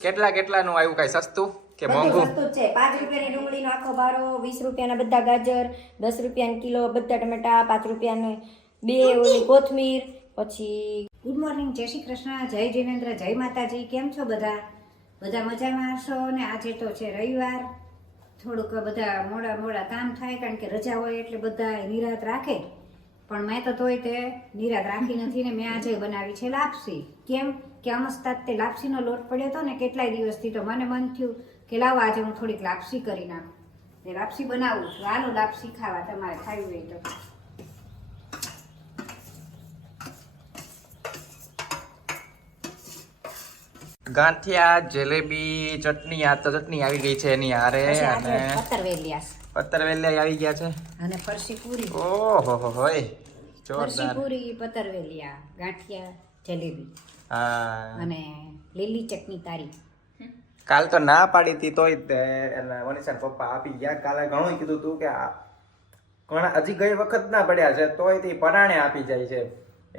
કેટલાનું આવ્યું કઈ સસ્તું કે મોંઘું? બધું સસ્તું છે. 5 રૂપિયાની ડુંગળીનો આખો બારો, 20 રૂપિયાના બધા ગાજર, 10 રૂપિયાનો કિલો બધા ટમેટા, 5 રૂપિયાને 2 ઓલી કોથમીર. પછી ગુડ મોર્નિંગ, જય શ્રી કૃષ્ણ, જય જીનેન્દ્ર, જય માતાજી. કેમ છો બધા? બધા મજામાં હશો ને? આજે તો છે રવિવાર, થોડુંક બધા મોડા કામ થાય કારણ કે રજા હોય એટલે બધા નિરાત રાખે, પણ મેં તો તોય તે નિરાત રાખી નથી ને મેં આજે બનાવી છે લાપસી. કેમ કે અમસ્તા તે લાપસીનો લોટ પડ્યો હતો ને કેટલાય દિવસથી, તો મને મન થયું કે લાવો આજે હું થોડીક લાપસી કરી નાખું ને લાપસી બનાવું છું. હાલો લાપસી ખાવા, તમારે ખાવી હોય તો. ગાંઠિયા, જલેબી, ચટણી. આ તો ચટણી આવી ગઈ છે એની હારે, અને પત્તરવેલિયા આવી ગયા છે, અને ફરસી પૂરી. ઓહો હોય, ફરસી પૂરી, પત્તરવેલિયા, ગાંઠિયા, જલેબી, હા, અને લીલી ચટણી તારી. કાલ તો ના પાડી હતી તોય મનીષા પપ્પા આપી ગયા. કાલે ઘણું કીધું તું કે હજી ગઈ વખત ના પડ્યા છે તોય તે પરાણે આપી જાય છે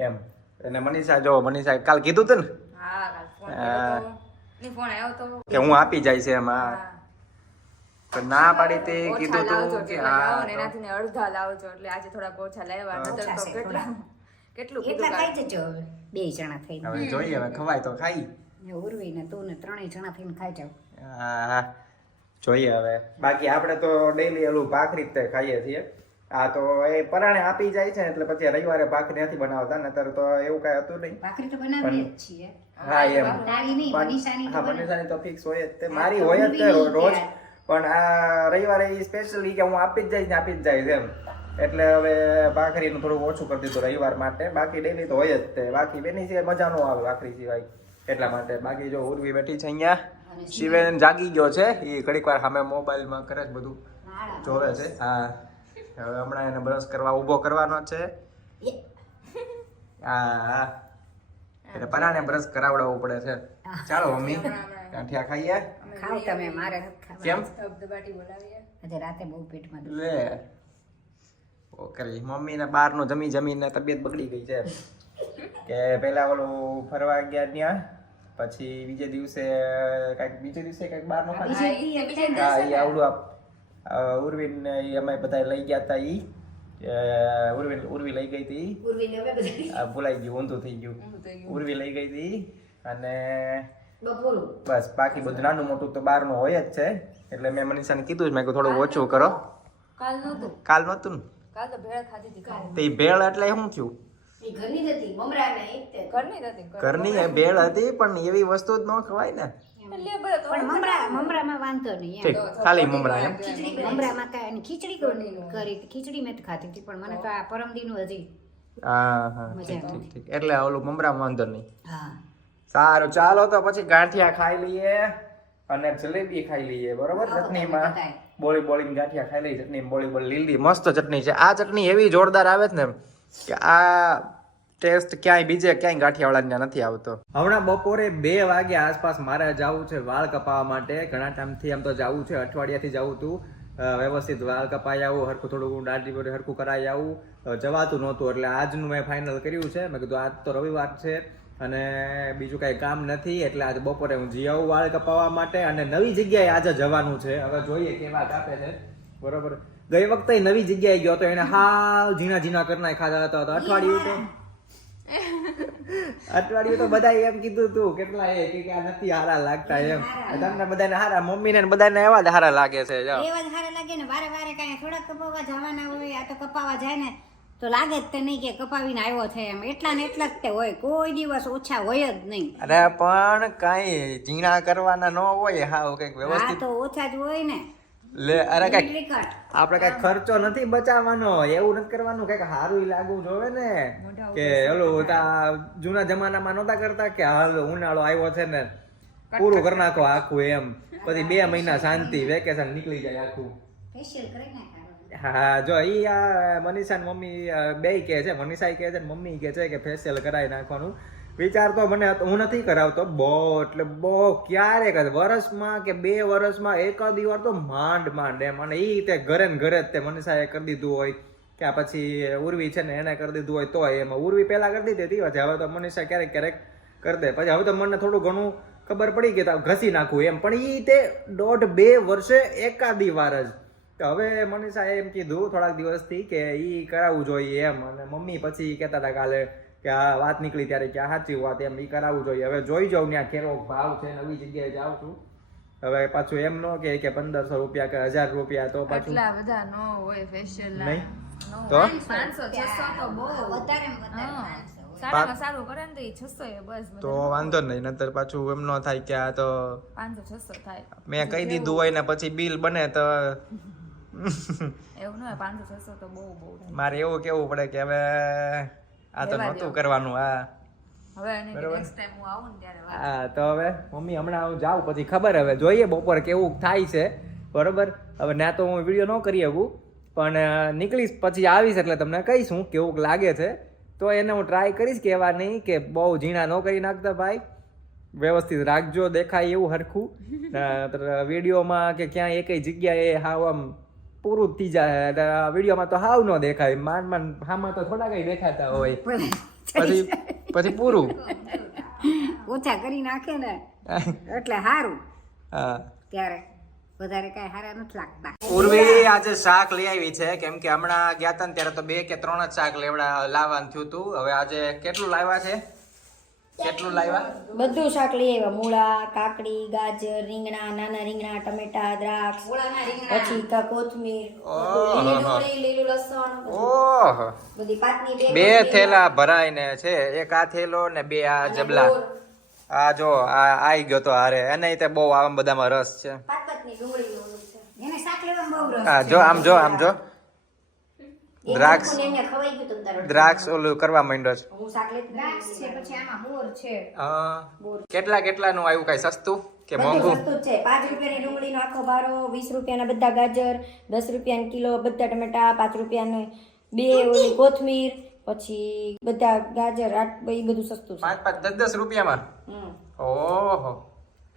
એમ. અને મનીષા જો, મનીષા કાલ કીધું તું ને કે હું આપી જાય છે એમાં, ના પાડી તે કીધું તું કે એનાથી અડધા લાવજો, એટલે આજે થોડા ઓછા લાવ્યા. નતર તો કેટલું એટલા ખાઈ જજો. હવે 2 જણા થઈને હવે જોઈએ, હવે ખવાય તો ખાઈ. ઉર્વી ને તું ને 3 જણા થઈને ખાઈ જાવ. હા જોઈએ હવે. બાકી આપણે તો ડેલી એલું ભાખરી જ ખાઈએ છીએ. આ તો એ પરાણે આપી જાય છે એટલે પછી રવિવારે ભાખરી નથી બનાવતા, નતર તો એવું કઈ હતું નહીં. ભાખરી તો બનાવીએ જ છીએ. હા એમ, મનીષાની તો ફિક્સ હોય જ તે, મારી હોય જ તે રોજ. પણ આ રવિવારે સ્પેશિયલી કે હું આપી જ જઈશ એમ, એટલે હવે ભાખરીનું થોડું ઓછું કરી દીધું રવિવાર માટે. બાકી ડેલી તો હોય જ તે. બાકી બેની સિવાય મજા ન આવે ભાખરી સિવાય, એટલા માટે. બાકી જો ઉર્વી બેઠી છે અહીંયા, શિવેન જાગી ગયો છે, એ ઘડીક વાર સામે મોબાઈલમાં કરે જ બધું જોવે છે. હા, હવે હમણાં એને બ્રશ કરવા ઊભો કરવાનો છે. હા, એટલે પરાણે બ્રશ કરાવડાવવું પડે છે. ચાલો મમ્મી, ગાંઠિયા ખાઈએ. ખાવ તમે, મારે કેમ આજે રાતે બહુ પેટમાં દુખે. લે ઓ કરી મમ્મીને બહારનું જમીને તબિયત બગડી ગઈ છે. કે પેલા ઓલું ફરવા ગયા ત્યાં, પછી બીજે દિવસે કઈક બહારનું ખાધું. હા, એ આવડું ઉર્વીન અમે બધા લઈ ગયા હતા. ઈ ઉર્વી લઈ ગઈ હતી, ભૂલાઈ ગયું, ઊંધું થઈ ગયું. ઉર્વી લઈ ગઈ હતી અને બસ બાકી બધું નાનું મોટું તો બહારનું હોય જ છે. એટલે મેં મનીષાને કીધું જ, મેં થોડું ઓછું કરો. કાલ નહોતું ને તે ભેળ, એટલે શું થયું? ઘરની ભેળ હતી પણ એવી વસ્તુ જ ન ખવાય ને. મમરામાં વાંધો નહીં, ખાલી મમરા એમ. મમરામાં કાંઈ ખીચડી કરી, ખીચડી મેં ખાધી હતી, પણ મને તો આ પરમદીનું હજી. હા ઠીક. એટલે ઓલું મમરા વાંધો નહીં. સારું, ચાલો તો પછી ગાંઠિયા ખાઈ લઈએ અને જલેબી ખાઈ લઈએ, બરોબર? ચટણીમાં બોળી ગાંઠિયા ખાઈ લઈએ. ચટણી બોળી લીલી મસ્ત ચટણી છે. આ ચટણી એવી જોરદાર આવે છે ને કે આ ટેસ્ટ ક્યાંય ગાંઠિયાવાળા નથી આવતો. હમણાં બપોરે 2 વાગ્યા આસપાસ મારે જવું છે વાળ કપાવવા માટે. ઘણા ટાઈમથી આમ તો જવું છે, અઠવાડિયાથી જવું હતું. વ્યવસ્થિત વાળ કપાઈ આવું, હરખું થોડું દાઢી બોડી હરખું કરાવી આવું, જવાતું નહોતું. એટલે આજનું મેં ફાઇનલ કર્યું છે. મેં કીધું આજ તો રવિવાર છે અને બીજું કાંઈ કામ નથી, એટલે આજે બપોરે હું જઈ આવું વાળ કપાવવા માટે. અને નવી જગ્યાએ આજે જવાનું છે. હવે જોઈએ કેવા કાપે છે, બરોબર? ગઈ વખતે નવી જગ્યાએ ગયો તો એને હાવ ઝીણા કરી નાખ્યા હતા. અઠવાડિયું તો બધા એમ કીધું તું, કેટલા કે આ નથી હારા લાગતા એમ. તમને બધાને હારા, મમ્મીને બધાને એવા જ હારા લાગે છે. એવા જ હારા લાગે ને. વારે કાંઈ થોડા કપાવવા જવાના હોય, આ તો કપાવવા જાય ને તો લાગે જ તે નહીં કે કપાવીને આવ્યો છે એમ. એટલા ને એટલા જ તે હોય, કોઈ દિવસ ઓછા હોય જ નહીં. અરે પણ કઈ ઝીણા કરવાના ન હોય, હા કઈક વ્યવસ્થિત તો ઓછા જ હોય ને. લે અરે કઈક આપણે કઈક ખર્ચો નથી બચાવવાનો, એવું નથી કરવાનું. કઈક સારું લાગવું જોવે ને, કે ઓલું જૂના જમાનામાં નહોતા કરતા કે હાલ ઉનાળો આવ્યો છે ને પૂરું કરી નાખો આખું એમ, પછી 2 મહિના શાંતિ, વેકેશન નીકળી જાય આખું. હા, જો ઈ આ મનીષા ને મમ્મી બે કે છે, મનીષા કે છે ને મમ્મી કે છે કે ફેશિયલ કરાવી નાખવાનું. વિચાર તો મને, હું નથી કરાવતો બહુ ક્યારેક વર્ષમાં કે 2 વર્ષમાં એકાદી વાર તો માંડ એમ. અને ઈ તે ઘરે ને ઘરે જ તે મનીષાએ કરી દીધું હોય કે પછી ઉર્વી છે ને એને કરી દીધું હોય તો એમ. ઉર્વી પહેલા કરી દીધી હતી, હવે તો મનીષા ક્યારેક કરી દે. પછી હવે તો મને થોડું ઘણું ખબર પડી કે ઘસી નાખું એમ, પણ ઈ તે 1.5-2 વર્ષે એકાદી વાર જ. તો હવે મનીષાએ એમ કીધું થોડાક દિવસથી કે ઈ કરાવવું જોઈએ એમ, અને મમ્મી પછી કહેતા હતા કાલે કે આ વાત નીકળી ત્યારે કે આ સાચી વાત એમ, ઈ કરાવવું જોઈએ. હવે જોઈ જાઉં ત્યાં કેવો ભાવ છે, નવી જગ્યાએ જાઉં છું. હવે પાછું એમ ન કે 1500 રૂપિયા કે 1000 રૂપિયા તો પાછું એટલા બધા નો હોય ફેશિયલ નહીં તો 500-600 તો બહુ વધારે ને વધારે 500. સારામાં સારું કરે ને તો ઈ 600 એ બસ તો વાંધો નહીં, નતર પાછું એમ ન થાય કે આ તો 500-600 થાય. મેં કહી દીધું હોય ને પછી બિલ બને તો એવું ન હોય, 500-600 તો બહુ થાય. મારે એવું કેવું પડે કે હવે આ તો નહોતું કરવાનું. હવે નેક્સ્ટ ટાઈમ હું આવું ને ત્યારે વાત. હા તો હવે મમ્મી હમણાં હું જાઉં પછી ખબર હવે જોઈએ બપોર કેવું થાય છે, બરોબર. હવે ના તો હું વિડીયો ન કરી શકું, પણ નીકળીશ પછી આવીશ એટલે તમને કહીશું કેવું લાગે છે. તો એને હું ટ્રાય કરીશ કહેવા નહીં કે બહુ ઝીણા ન કરી નાખતા ભાઈ, વ્યવસ્થિત રાખજો, દેખાય એવું હરખું. વિડીયોમાં કે ક્યાંય એકેય જગ્યાએ હાવ આમ પૂરું જ થઈ જાય, વિડીયોમાં તો હાવ ન દેખાય, માંડ હામાં તો થોડા કઈ દેખાતા હોય, પછી પૂરું ઓછા કરી નાખે ને એટલે સારું, હા ત્યારે વધારે કઈ સારા નથી લાગતા. પૂર્વી આજે શાક લઈ આવી છે, કેમ કે હમણાં ગયા હતા ને ત્યારે તો 2 કે 3 જ શાક લાવવાનું થયું હતું. હવે આજે કેટલું લાવ્યા છે? કેટલું લાવ્યા? બધું શાક લઈ આવ્યા, મૂળા, કાકડી, ગાજર, રીંગણા, નાના રીંગણા, ટમેટા, દ્રાક્ષ, પછી કોથમીર, લીલી ડુંગળી, લીલું લસણ, ઓહો, બધી પાતની 2 થેલા ભરાઈને છે, એક આ થેલો ને 2 આ જબલા. આ જો આ આવી ગયો તો હારે, એને તે બહુ આમ બધામાં રસ છે. પાતની ડુંગળીનું ઓલું છે, એને શાક લેવામાં બહુ રસ હા છે. જો આમ જો દ્રાક્ષ એને ખવાઈ ગયું તું તારું. દ્રાક્ષ ઓલું કરવા માંડ્યો છે. હું શાક લેતી દ્રાક્ષ છે, પછી આમાં બોર છે. કેટલાનું આવ્યું, કઈ સસ્તું કે બધું મોંઘું? સસ્તું જ છે. 5 રૂપિયાની ડુંગળીનો આખો બારો, 20 રૂપિયાના બધા ગાજર, 10 રૂપિયાનો કિલો બધા ટમેટા, 5 રૂપિયાને 2 ઓલી કોથમીર, પછી બધા ગાજર, એ બધું સસ્તું છે. 5-5, 10 રૂપિયામાં. ઓહો,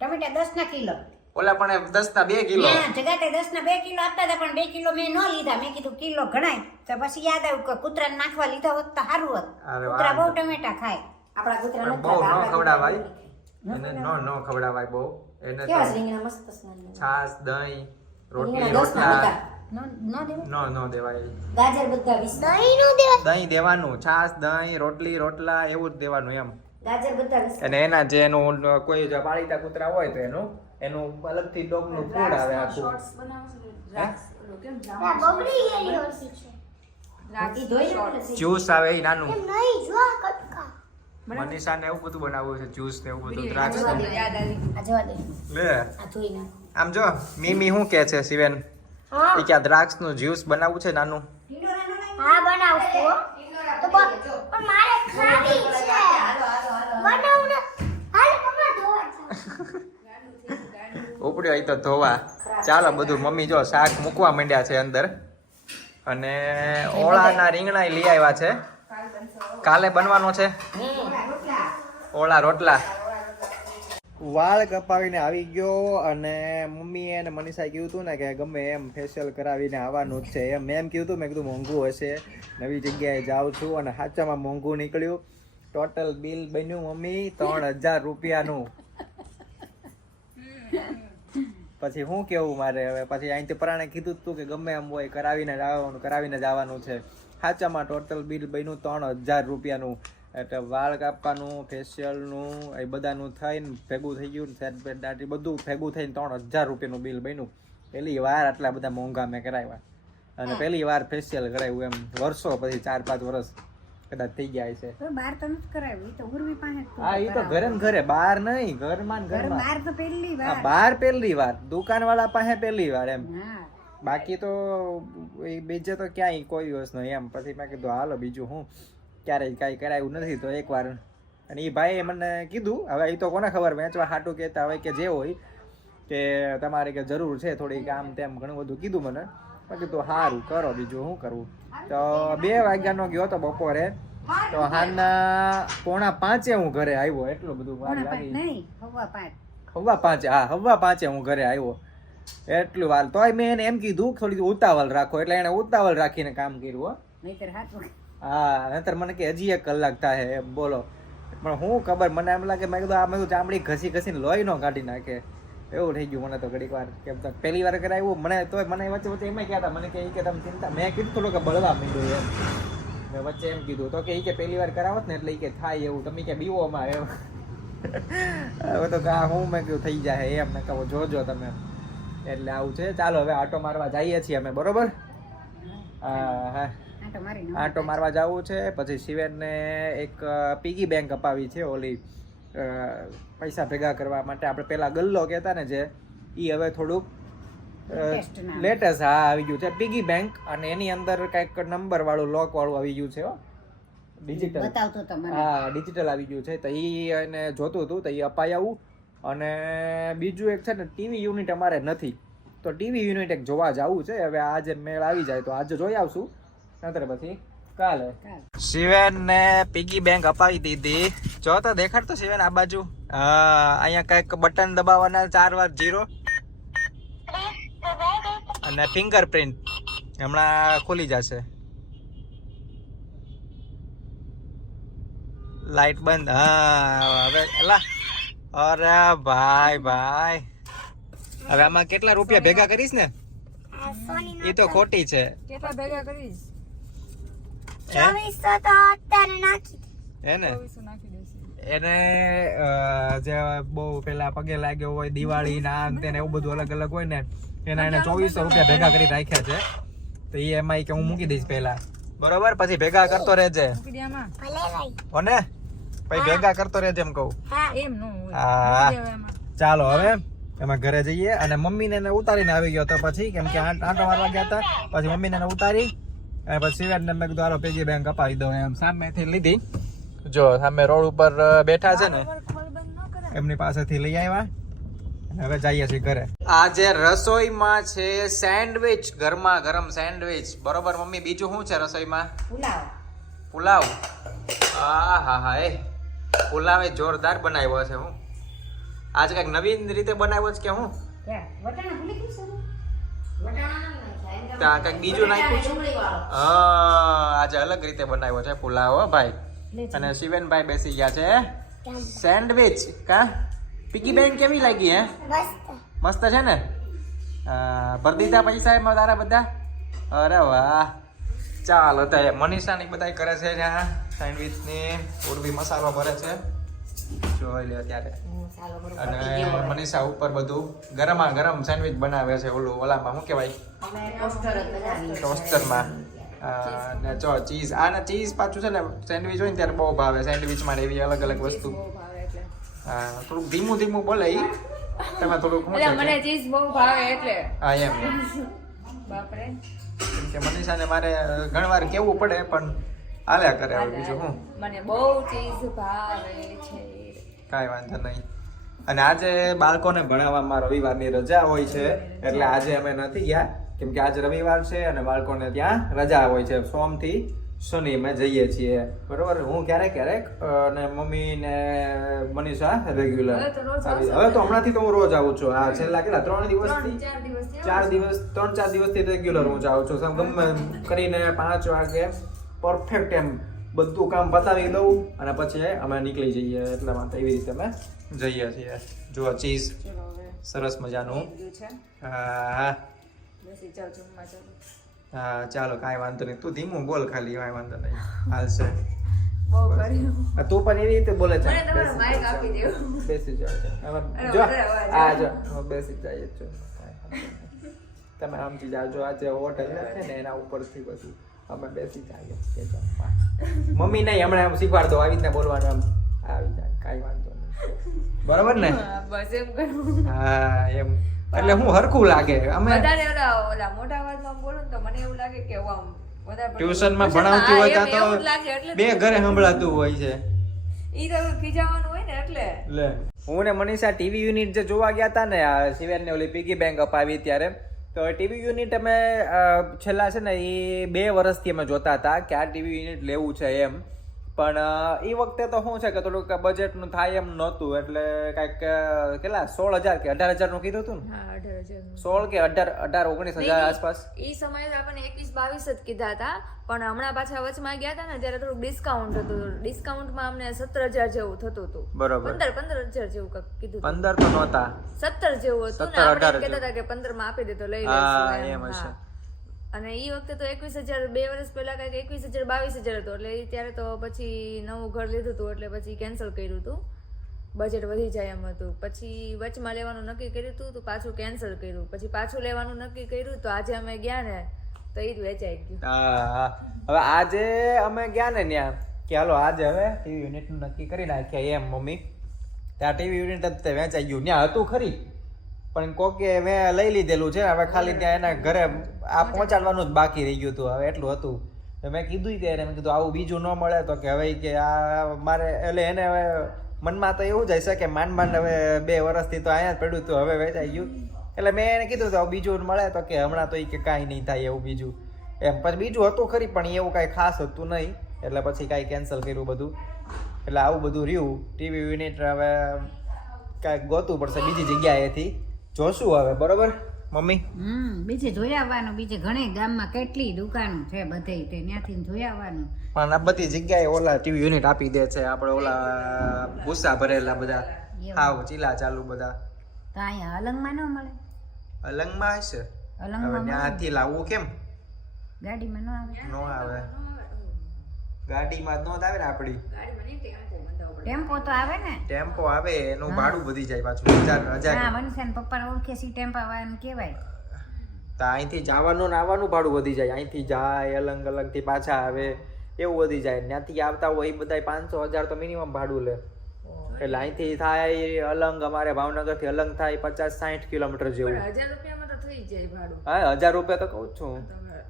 ટમેટા 10 ના કિલો. ઓલા પણ 10 ના 2 કિલો. ના, જગાતે 10 ના 2 કિલો આપતા હતા, પણ 2 કિલો મેં ન લીધા. મેં કીધું કિલો ગણાય, તો પછી યાદ આવ્યું કે કૂતરાને નાખવા લીધા હોત તો સારું હોત. અરે વાહ. કૂતરા બહુ ટમેટા ખાય, આપણા કૂતરા પણ નથી બહુ ખાતા. ન ખવડાવાય એને, ન ખવડાવાય બહુ એને. તો કેવા રીંગણા મસ્ત છે. છાસ, દહીં, રોટલી, રીંગણા 10 ના રોટલા લીધા. ન દેવાય. ન દેવાય. ગાજર બધા 20. દહીં દેવાનું, છાસ, દહીં, રોટલી, રોટલા એવું જ દેવાનું એમ. ગાજર બધા 20. અને એના જે એનું કોઈ જો પાળીતા કૂતરા હોય તો એનું અલગથી ડોગનું ફૂડ આવે આખું. શોર્ટ્સ બનાવશું ને, દ્રાક્ષ ઓલું કેમ બાકી ધોઈ લેવાનું છે. જ્યુસ આવે એ નાનું. મનીષાને એવું બધું બનાવવું છે, જ્યુસ ને એવું બધું, દ્રાક્ષ યાદ આવી. આ જવા દે, લે. આ ધોઈ નાખ. આમ જો મીમી શું કે છે શિવેન, એ કે દ્રાક્ષ નું જ્યુસ બનાવવું છે નાનું. હા બનાવશું તો પણ મારે ખાવી છે બનાવું ને હાલ મમ્મા ધોવા ઉપડ્યો અહીં તો ધોવા. ચાલો બધું મમ્મી જો શાક મૂકવા માંડ્યા છે અંદર, અને ઓળાના રીંગણા લઈ આવ્યા છે, કાલે બનવાનો છે ઓળા રોટલા. વાળ કપાવીને આવી ગયો, અને મમ્મીએ અને મનીષાએ કીધું હતું ને કે ગમે એમ ફેશિયલ કરાવીને આવવાનું જ છે એમ. મેં એમ કીધું મેં કીધું મોંઘું હશે, નવી જગ્યાએ જાઉં છું, અને સાચામાં મોંઘું નીકળ્યું. ટોટલ બિલ બન્યું મમ્મી 3000 રૂપિયાનું. પછી શું કેવું મારે હવે, પછી અહીંથી પરાણે કીધું તું કે ગમે એમ હોય કરાવીને જવાનું છે. સાચામાં ટોટલ બિલ બન્યું 3000 રૂપિયાનું. એટલે વાળ કાપવાનું, ફેશિયલનું, એ બધાનું થઈને ભેગું થઈ ગયું, સેટ બેટ દાઢી બધું ભેગું થઈને 3000 રૂપિયાનું બિલ બન્યું. પહેલી વાર આટલા બધા મોંઘા મેં કરાવ્યા, અને પહેલી વાર ફેશિયલ કરાવ્યું એમ. વર્ષો પછી 4-5 વર્ષ કદાચ થઈ ગયા છે. તો બહાર તો નથી કરાવ્યું, ઈ તો ઉર્વી પાસે જ હા એ તો ઘરે ને ઘરે, બહાર નહીં, ઘરમાં ને ઘરમાં. બહાર તો પહેલી વાર. હા બહાર પહેલી વાર, દુકાન વાળા પાસે પહેલી વાર એમ. હા, બાકી તો એ બીજે તો ક્યાંય કોઈ દિવસ નહીં એમ. પછી મેં કીધું હાલો બીજું હું, ક્યારેય કાંઈ કરાવ્યું નથી તો એકવાર. અને એ ભાઈએ મને કીધું, હવે એ તો કોને ખબર વેચવા હાટું કહેતા હોય કે જે હોય, કે તમારે કે જરૂર છે થોડીક આમ તેમ ઘણું બધું કીધું મને. મેં કીધું સારું કરો, બીજું શું કરવું. તો 2 વાગ્યાનો ગયો તો બપોરે, તો હાલના 4:45 હું ઘરે આવ્યો. એટલું બધું વાર લાગી. નહીં, 5:15. 5:15, હા 5:15 હું ઘરે આવ્યો. એટલું વાર તોય મેં એને એમ કીધું થોડી ઉતાવળ રાખો, એટલે એને ઉતાવળ રાખીને કામ કર્યું. નહીંતર હાથ હા નહીતર મને કે હજી 1 કલાક થાય એમ. બોલો પણ હું ખબર મને એમ લાગે મેં કીધું આ મેં ચામડી ઘસી ઘસીને લોહી નો કાઢી નાખે એવું થઈ ગયું મને તો ઘડીક વાર કેમ તો પહેલી વાર કરાવ્યું મને તો મને વચ્ચે વચ્ચે એમ કહેતા મને કે તમે ચિંતા મેં કીધું થોડું કે બળવા માંડ્યું એમ મેં વચ્ચે એમ કીધું તો કે પહેલી વાર કરાવત ને એટલે કે થાય એવું તમે કે બીવોમાં એમ હવે તો હું મેં કીધું થઈ જાય એમ ને કહો જોજો તમે એટલે આવું છે ચાલો હવે આટો મારવા જઈએ છીએ અમે બરોબર હા આટો મારવા જવું છે પછી શિવેનને એક પીગી બેંક અપાવી છે ઓલી પૈસા ભેગા કરવા માટે આપણે પેલા ગલ્લો કહેતા ને જે એ હવે થોડુંક લેટેસ્ટ હા આવી ગયું છે પીગી બેંક અને એની અંદર કંઈક નંબર વાળું લોક વાળું આવી ગયું છે ડિજિટલ હા ડિજિટલ આવી ગયું છે તો એ એને જોતું હતું તો એ અપાઈ આવું અને બીજું એક છે ને ટીવી યુનિટ અમારે નથી તો ટીવી યુનિટ એક જોવા જવું છે હવે આજે મેળ આવી જાય તો આજે જોઈ આવશું નતર પછી કાલે શિવેન ને પીગી બેંક અપાવી દીધી જો તો દેખાડ તો શિવેન આ બાજુ અહીંયા કઈક બટન દબાવવાના 4 વાર 0 અને ફિંગરપ્રિન્ટ હમણાં ખુલી જશે લાઈટ બંધ હા હવે એલા અરે ભાઈ હવે આમાં કેટલા રૂપિયા ભેગા કરીશ ને એ તો ખોટી છે કેટલા ભેગા કરીશ 2400 તો અત્યારે નાખી હે ને 2400 નાખી દેશે એને જે બહુ પેલા પગે લાગ્યો હોય દિવાળી ના અંતે ને એવું બધું અલગ અલગ હોય ને એના એને 2400 રૂપિયા ભેગા કરી રાખ્યા છે તો એ એમાં કે હું મૂકી દઈશ પેલા બરોબર પછી ભેગા કરતો રહેજે ભલે ભાઈ હોને પછી ભેગા કરતો રહેજે એમ કહું એમ નો હા ચાલો હવે અમે ઘરે જઈએ અને મમ્મીને એને ઉતારીને આવી ગયો તો પછી કેમ કે આંટો મારવા ગયા હતા પછી મમ્મીને એને ઉતારી અને પછી શિવેનને મેં કીધું હાલો પીગી બેંક અપાવી દઉં એમ સામેથી લીધી જો સામે રોડ ઉપર બેઠા છે ને એમની પાસેથી લઈ આવ્યા અને હવે જઈએ છીએ ઘરે આજે રસોઈમાં છે સેન્ડવિચ ગરમા ગરમ સેન્ડવિચ બરોબર મમ્મી બીજું શું છે રસોઈમાં પુલાવ હા એ પુલાવ એ જોરદાર બનાવ્યો છે હું આજ કઈક નવીન રીતે બનાવ્યો છે કે હું ત્યાં કઈક બીજું નાખ્યું છે આજે અલગ રીતે બનાવ્યો છે પુલાવ હો ભાઈ અને શિવેનભાઈ બેસી ગયા છે સેન્ડવિચ કા પીગી બેંક કેવી લાગી હે મસ્ત છે ને ભરી દીધા પૈસા એમાં તારા બધા અરે વાહ ચાલો તો મનીષા ની બધા કરે છે ત્યાં સેન્ડવિચ ની ઉર્બી મસાલો ભરે છે જોઈ લે અત્યારે અને મનીષા ઉપર બધું ગરમા ગરમ સેન્ડવિચ બનાવે છે ઓલામાં શું કહેવાય ટોસ્ટરમાં ને જો ચીઝ આને ચીઝ પાછું છે ને સેન્ડવિચ હોય ને ત્યારે બહુ ભાવે સેન્ડવિચમાં એવી અલગ અલગ વસ્તુ હા થોડુંક ધીમું ધીમું બોલે તમે થોડુંક મને ચીઝ બહુ ભાવે એટલે હા એમ બાપરે કે મનીષાને મારે ઘણીવાર કેવું પડે પણ હાલ્યા કરે હવે બીજું હું મને બહુ ચીઝ ભાવે છે કાંઈ વાંધો નહીં અને આજે બાળકોને ભણાવવામાં રવિવારની રજા હોય છે એટલે આજે અમે નથી ગયા કેમ કે આજે રવિવાર છે અને બાળકોને ત્યાં રજા હોય છે સોમથી શનિ અમે જઈએ છીએ બરોબર હું ક્યારેક અને મમ્મી ને મનીષા રેગ્યુલર હવે તો હમણાંથી તો હું રોજ આવું છું આ છેલ્લા કેટલા 3 દિવસથી 4 દિવસથી રેગ્યુલર હું જાઉં છું ગમે કરીને 5 વાગે પરફેક્ટ એમ બધું કામ પતાવી દઉં અને પછી અમે નીકળી જઈએ એટલા માટે એવી રીતે અમે જઈએ છીએ જો ચીઝ સરસ મજાનું હા હા ચાલો કાંઈ વાંધો નહીં તું ધીમું બોલ ખાલી કાંઈ વાંધો નહીં હાલશે તું પણ એવી રીતે બોલે છે બેસી જાઓ જો આ જો બેસી જાય છો તમે સમજી જાજો આજે હોટલ છે ને એના ઉપરથી બધું અમે બેસી જઈએ મમ્મી નહીં હમણાં એમ શીખવાડ દો આવી રીતના બોલવાનું આમ આવી જાય કાંઈ વાંધો નહીં બરાબર ને બસ એમ કરું હા એમ એટલે હું હરખું લાગે અમે વધારે ઓલા મોટા અવાજમાં બોલું તો મને એવું લાગે કે આમ વધારે ટ્યુશનમાં ભણાવતી હોય તો બે ઘરે સંભળાતું હોય છે ઈ તો ખીજાવાનું હોય ને એટલે લે હું ને મનીષા ટીવી યુનિટ જે જોવા ગયા હતા ને શિવેનને ઓલી પીગી બેંક અપાવી ત્યારે તો ટીવી યુનિટ અમે છેલ્લા છે ને એ 2 વર્ષથી અમે જોતા હતા કે આ ટીવી યુનિટ લેવું છે એમ પણ એ વખતે તો શું છે કે થોડુંક બજેટનું થાય એમ નહોતું, એટલે કાંઈક કેટલા 16,000 કે 18,000 નું કીધું હતું ને? હા 18,000 16 કે 18 19,000 આસપાસ. એ સમયે તો આપણને 21-22 જ કીધા હતા, પણ હમણાં પાછા વચમાં ગયા હતા ને ત્યારે થોડુંક ડિસ્કાઉન્ટ હતું. ડિસ્કાઉન્ટમાં અમને 17,000 જેવું થતું હતું. બરોબર. 15,000 જેવું કંઈક કીધું હતું. 15 તો નહોતા, 17 જેવું હતું ને 17, આપણે 18 કહેતા હતા કે 15 માં આપી દે તો લઈ હા લઈશું એમ હશે. અને એ વખતે તો 21,000 2 વર્ષ પહેલા કંઈક 21,000 22,000 હતું. એટલે ત્યારે તો પછી નવું ઘર લીધું હતું એટલે પછી કેન્સલ કર્યું હતું. બજેટ વધી જાય એમ હતું. પછી વચમાં લેવાનું નક્કી કર્યું હતું તો પાછું કેન્સલ કર્યું. પછી પાછું લેવાનું નક્કી કર્યું તો આજે અમે ગયા ને તો એ જ વેચાઈ ગયું. હા હવે આજે અમે ગયા ને ત્યાં કે હાલો આજે હવે ટીવી યુનિટ નું નક્કી કરી નાખ્યા એમ મમ્મી. ત્યાં ટીવી યુનિટ જ વેચાઈ ગયું. ત્યાં હતું ખરી પણ કોકે મેં લઈ લીધેલું છે. હવે ખાલી ત્યાં એના ઘરે આ પહોંચાડવાનું જ બાકી રહી ગયું હતું. હવે એટલું હતું. તો મેં કીધું ત્યારે મેં કીધું આવું બીજું ન મળે તો કે હવે કે આ મારે એટલે એને હવે મનમાં તો એવું જાય છે કે માંડ હવે 2 વર્ષથી તો અહીંયા જ પડ્યું હતું, હવે વેચાઈ ગયું. એટલે મેં એને કીધું તો બીજું મળે તો કે હમણાં તો એ કે કાંઈ નહીં થાય એવું બીજું એમ. પછી બીજું હતું ખરી પણ એવું કાંઈ ખાસ હતું નહીં, એટલે પછી કાંઈ કેન્સલ કર્યું બધું. એટલે આવું બધું રહ્યું. ટીવી યુનિટ હવે કાંઈક ગોતવું પડશે બીજી જગ્યાએથી, જોશું હવે. બરોબર મમ્મી? બીજે જોઈ આવવાનું. બીજે ઘણી ગામમાં કેટલી દુકાનો છે બધે, તે ત્યાંથી જોઈ આવવાનું. પણ આ બધી જગ્યાએ ઓલા ટીવી યુનિટ આપી દે છે. આપણે ઓલા ભૂસા ભરેલા બધા હાવ ચીલા ચાલુ બધા. તો અહીંયા અલંગમાં ન મળે? અલંગમાં હશે. હવે અલંગમાં ત્યાંથી લાવવું કેમ? ગાડીમાં ન આવે? નો આવે, ગાડીમાં જ નો આવે ને આપડી. ટેમ્પો તો આવે ને? ટેમ્પો આવે એનું ભાડું વધી જાય પાછું 1000. હા મનસા પપ્પાને ઓળખે સી ટેમ્પા વાળાને કહેવાય. તો અહીંથી જવાનું ને આવવાનું ભાડું વધી જાય. અહીંથી જાય અલંગ અલંગ થી પાછા આવે એવું વધી જાય. ત્યાંથી આવતા હોય એ બધા 500-1000 તો મિનિમમ ભાડું લે. એટલે અહીંથી થાય અલંગ, અમારે ભાવનગર થી અલંગ થાય 50-60 કિલોમીટર જેવું. 1000 રૂપિયામાં તો થઈ જાય ભાડું. હા 1000 રૂપિયા તો કહું છું.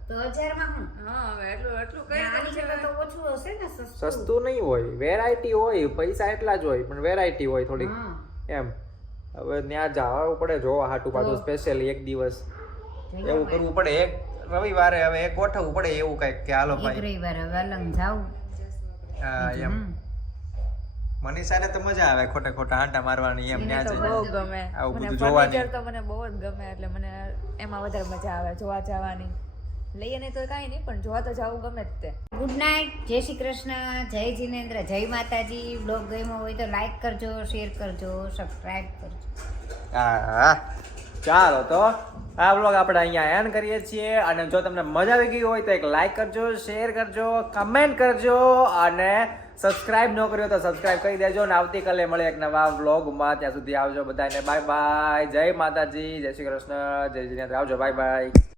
તો 1000 માં શું? હા હવે એટલું કઈ આની કરતાં તો ઓછું હશે ને? સસ્તું નહીં હોય, વેરાયટી હોય, પૈસા એટલા જ હોય પણ વેરાયટી હોય થોડીક એમ. હવે ત્યાં જવું પડે જોવા હાટું પાછું સ્પેશિયલી એક દિવસ એવું કરવું પડે. એક રવિવારે હવે એક ગોઠવવું પડે એવું કઈક કે હાલો ભાઈ રવિવારે હવે અલંગ જાવ. હા એમ. મનીષાને તો મજા આવે ખોટા ખોટા આંટા મારવાની એમ. મને તો બહુ ગમે. આવું મને બધું જોવાની. ફર્નિચર તો મને બહુ જ ગમે, એટલે મને એમાં વધારે મજા આવે જોવા જવાની. લઈએ નહીં તો કાંઈ નહીં પણ જોવા તો જવું ગમે જ તે. ગુડ નાઇટ, જય શ્રી કૃષ્ણ, જય જિનેન્દ્ર, જય માતાજી. બ્લોગ ગમ્યો હોય તો લાઈક કરજો, શેર કરજો, સબસ્ક્રાઇબ કરજો. હા ચાલો તો આ બ્લોગ આપણે અહીંયા એન્ડ કરીએ છીએ. અને જો તમને મજા આવી ગઈ હોય તો એક લાઈક કરજો, શેર કરજો, કમેન્ટ કરજો અને સબસ્ક્રાઇબ ન કર્યો તો સબસ્ક્રાઇબ કરી દેજો. અને આવતીકાલે મળે એક નવા વ્લોગમાં. ત્યાં સુધી આવજો બધાને. Bye bye. જય માતાજી, જય શ્રી કૃષ્ણ, જય જિનેન્દ્ર. આવજો. Bye bye.